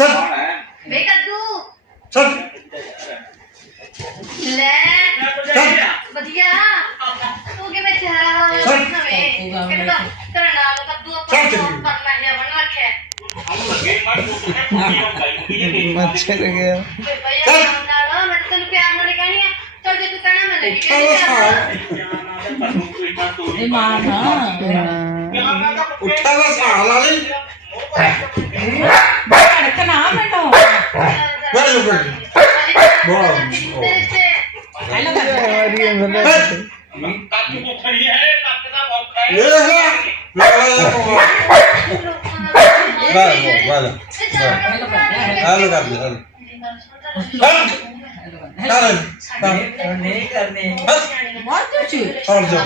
ਚੱਲ ਬੇ ਕੱਦੂ ਚੱਲ ਲੈ ਚੱਲ ਵਧੀਆ ਤੂੰ ਕਿਵੇਂ ਚਾਹ ਨਵੇਂ ਕਿਹੜਾ ਤੇਰਾ ਨਾਮ ਕੱਦੂ ਆਪਾਂ ਕਰਨਾ ਹੈ ਬਣ ਰੱਖਿਆ ਮੱਛਰ ਗਿਆ ਤੇ ਭਈਆ ਨਾਲ ਮੈਂ ਤੈਨੂੰ ਪਿਆਰ ਨਾਲ ਕਹਿਣੀ ਆ ਚੱਲ ਜੇ ਤੂੰ ਕਹਿਣਾ ਮੈਂ ਨਹੀਂ ਕਹਿਣੀ ਇਹ ਮਾਂ ਨਾ ਉੱਠਾ ਦਾ ਸਾਹ ਲਾ ਲਈ ਧੜਕਣਾ ਮੈਨੂੰ ਮੈਂ ਜੋ ਕਰ ਹੈਲੋ ਕਰ ਇਹ ਹਾਲ ਕਰ ਦੇ ਨਹੀਂ ਕਰਨੇ ਬਹੁਤ ਕੁਝ ਹਾਲ ਜਾ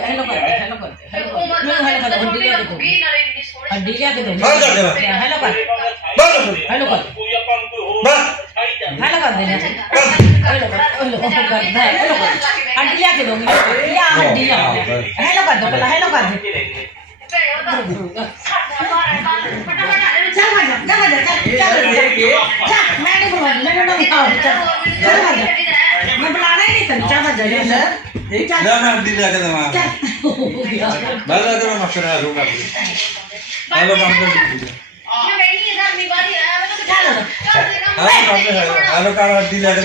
ਹੈਲੋ ਕਰ ਹੈਲੋ ਕਰ ਹੱਡੀ ਲਿਆ ਕੇ ਦੋ ਹਾਲ ਜਾ ਕਰ ਹੈਲੋ ਕਰ ਬਸ ਹੈਲੋ ਕਰ ਬਸ ਹੈਲੋ ਕਰ ਦੇ ਹੈਲੋ ਕਰ ਹੱਡੀ ਲਿਆ ਕੇ ਦੋ ਲਿਆ ਹੱਡੀ ਲਿਆ ਹੈਲੋ ਕਰ ਦੋ ਪਹਿਲਾਂ ਹੈਲੋ ਕਰ ਦੇ ਚੱਲ ਮੈਂ ਨਹੀਂ ਬੁਲਾਉਣਾ ਮੈਨੂੰ ਨਾ ਖਾਓ ਚੱਲ ਮੈਂ ਬੁਲਾਣਾ ਹੀ ਨਹੀਂ ਤੈਨੂੰ ਚਾਹ ਵਜਾ ਸਰ ਨਾ ਮੈਂ ਦੀ ਲੈ ਕੇ ਦਵਾਂ ਮੈਂ ਲੈ ਕੇ ਮਸਰਾ ਰੂਗਾ ਹਾਲੋ ਕੰਮ ਕਰ ਹਾਲੋ ਕਰ ਦੀ ਲੈ ਕੇ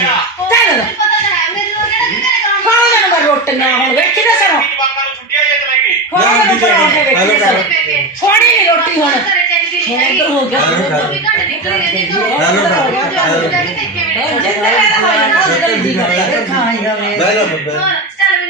ਰੋਟੀਆਂ ਹੁਣ ਵੇਖੀ ਨਾ ਕਰੋ ਥੋੜੀ ਰੋਟੀ ਹੁਣ ਹੋ ਗਿਆ ਬੈਠੋ